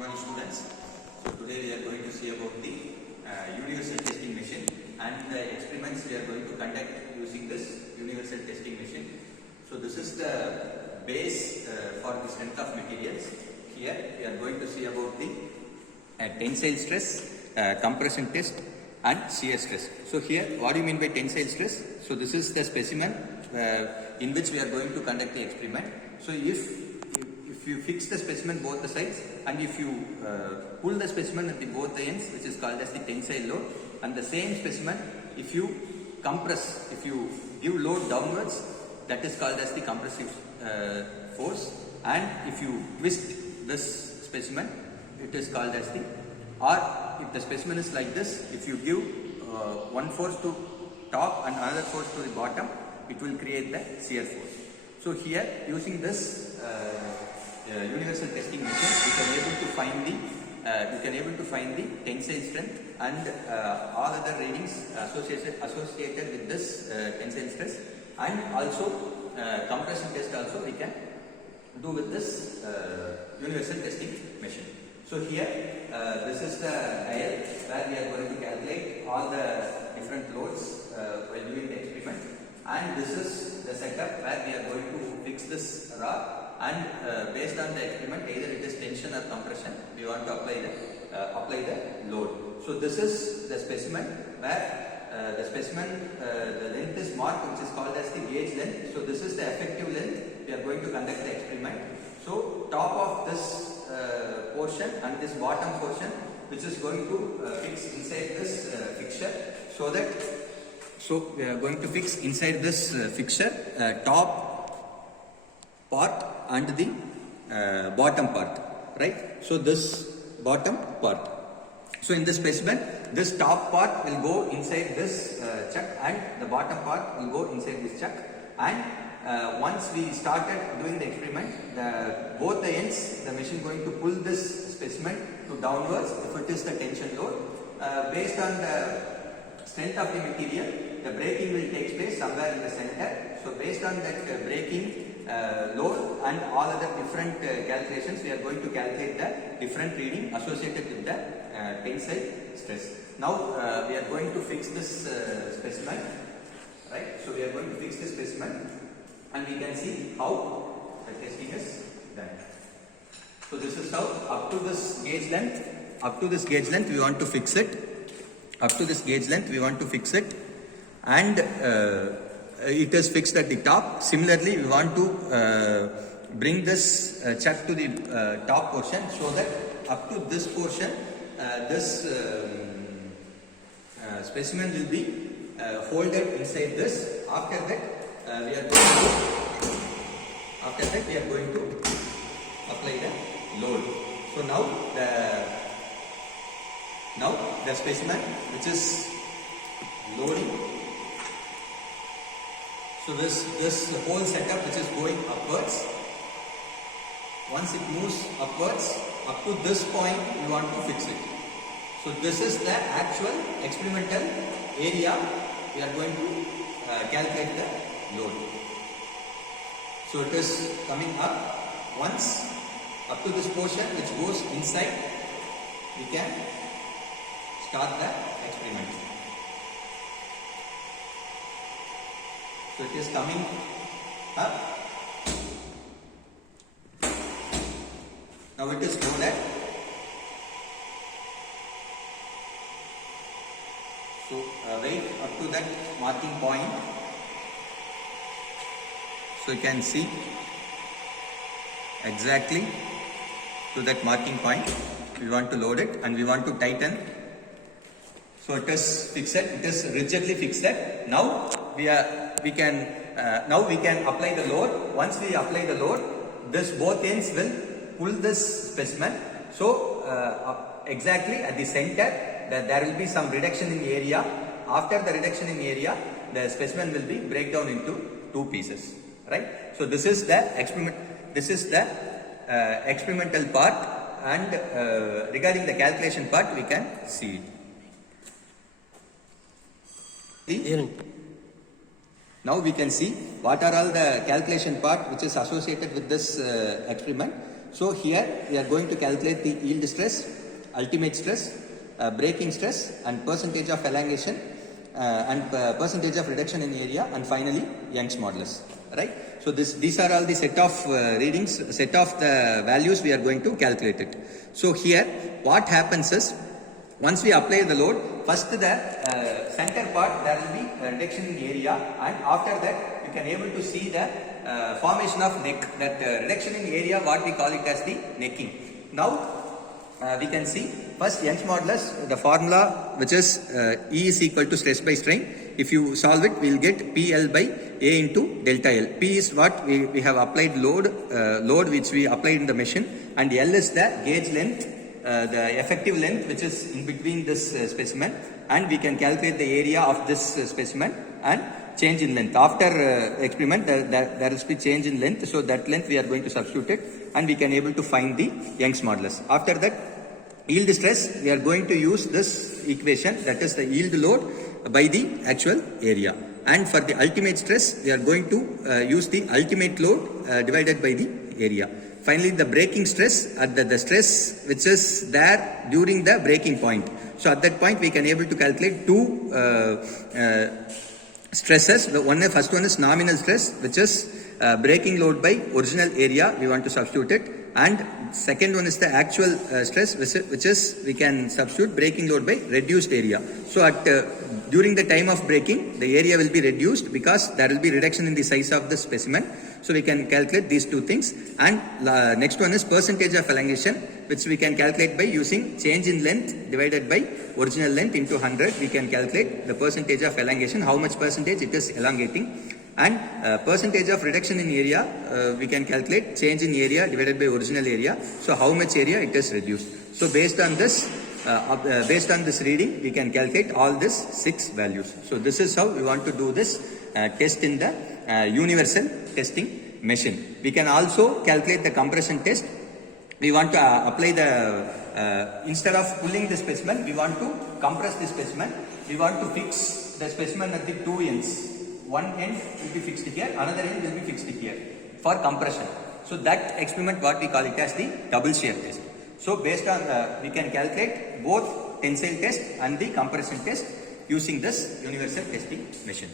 Morning students. So today we are going to see about the universal testing machine and the experiments we are going to conduct using this universal testing machine. So this is the base for the strength of materials. Here we are going to see about the tensile stress, compression test and shear stress. So here what do you mean by tensile stress? So this is the specimen in which we are going to conduct the experiment. So if you fix the specimen both the sides and if you pull the specimen at both the ends, which is called as the tensile load, and the same specimen if you compress, if you give load downwards, that is called as the compressive force, and if you twist this specimen, it is called as the, or if the specimen is like this, if you give one force to top and another force to the bottom, it will create the shear force. So here using this universal testing machine, you can able to find the tensile strength and all other readings associated with this tensile stress, and also compression test also we can do with this universal testing machine. So here this is the dial where we are going to calculate all the different loads while doing the experiment, and this is the setup where we are going to fix this rod, and based on the experiment, either it is tension or compression, we want to apply the load. So this is the specimen where the length is marked, which is called as the gauge length. So this is the effective length we are going to conduct the experiment. So top of this portion and this bottom portion, which is going to fix inside this fixture, so we are going to fix inside this fixture top part and the bottom part, right? So this bottom part. So in this specimen, this top part will go inside this chuck and the bottom part will go inside this chuck. And once we started doing the experiment, both the ends, the machine going to pull this specimen to downwards if it is the tension load. Based on the strength of the material, the braking will take place somewhere in the center. So based on that braking load and all other different calculations, we are going to calculate the different reading associated with the tensile stress. Now we are going to fix this specimen, right? So we are going to fix this specimen and we can see how the testing is done. So this is how up to this gauge length we want to fix it. Up to this gauge length we want to fix it, and it is fixed at the top. Similarly, we want to bring this chuck to the top portion, so that up to this portion, this specimen will be folded inside this. After that, we are going to apply the load. So now the specimen which is loading. So this whole setup which is going upwards, once it moves upwards, up to this point we want to fix it. So this is the actual experimental area we are going to calculate the load. So it is coming up. Once up to this portion which goes inside, we can start the experiment. So it is coming up. Now it is loaded. So wait up to that marking point. So you can see exactly to that marking point. We want to load it and we want to tighten. So it is fixed. It is rigidly fixed. Now we can apply the load. Once we apply the load, this both ends will pull this specimen. So exactly at the center, there will be some reduction in area. After the reduction in area, the specimen will be break down into two pieces, right? So this is the experiment. This is the experimental part, and regarding the calculation part, we can see it. Now we can see what are all the calculation part which is associated with this experiment. So here we are going to calculate the yield stress, ultimate stress, breaking stress, and percentage of elongation, and percentage of reduction in area, and finally Young's modulus. Right? So these are all the set of readings, set of the values we are going to calculate it. So here what happens is, once we apply the load, first the center part there will be a reduction in area, and after that you can able to see the formation of neck. That reduction in area, what we call it as the necking. Now we can see first Young's modulus, the formula, which is E is equal to stress by strain. If you solve it, we will get PL by A into delta L. P is what we have applied load which we applied in the machine, and L is the gauge length, the effective length which is in between this specimen, and we can calculate the area of this specimen and change in length. After experiment, there will be change in length, so that length we are going to substitute it, and we can able to find the Young's modulus. After that, yield stress, we are going to use this equation, that is the yield load by the actual area, and for the ultimate stress we are going to use the ultimate load divided by the area. Finally, the breaking stress, at the stress which is there during the breaking point. So at that point we can able to calculate two stresses. The first one is nominal stress, which is breaking load by original area, we want to substitute it, and second one is the actual stress, which is we can substitute breaking load by reduced area. So at during the time of breaking, the area will be reduced because there will be reduction in the size of the specimen. So we can calculate these two things, and next one is percentage of elongation, which we can calculate by using change in length divided by original length into 100. We can calculate the percentage of elongation, how much percentage it is elongating, and percentage of reduction in area, we can calculate change in area divided by original area, so how much area it is reduced. So based on this reading, we can calculate all these 6 values. So this is how we want to do this test in the universal testing machine. We can also calculate the compression test. We want to apply the instead of pulling the specimen, we want to compress the specimen. We want to fix the specimen at the 2 ends. One end will be fixed here, another end will be fixed here for compression. So that experiment, what we call it as the double shear test. So based on we can calculate both tensile test and the compression test using this universal testing machine.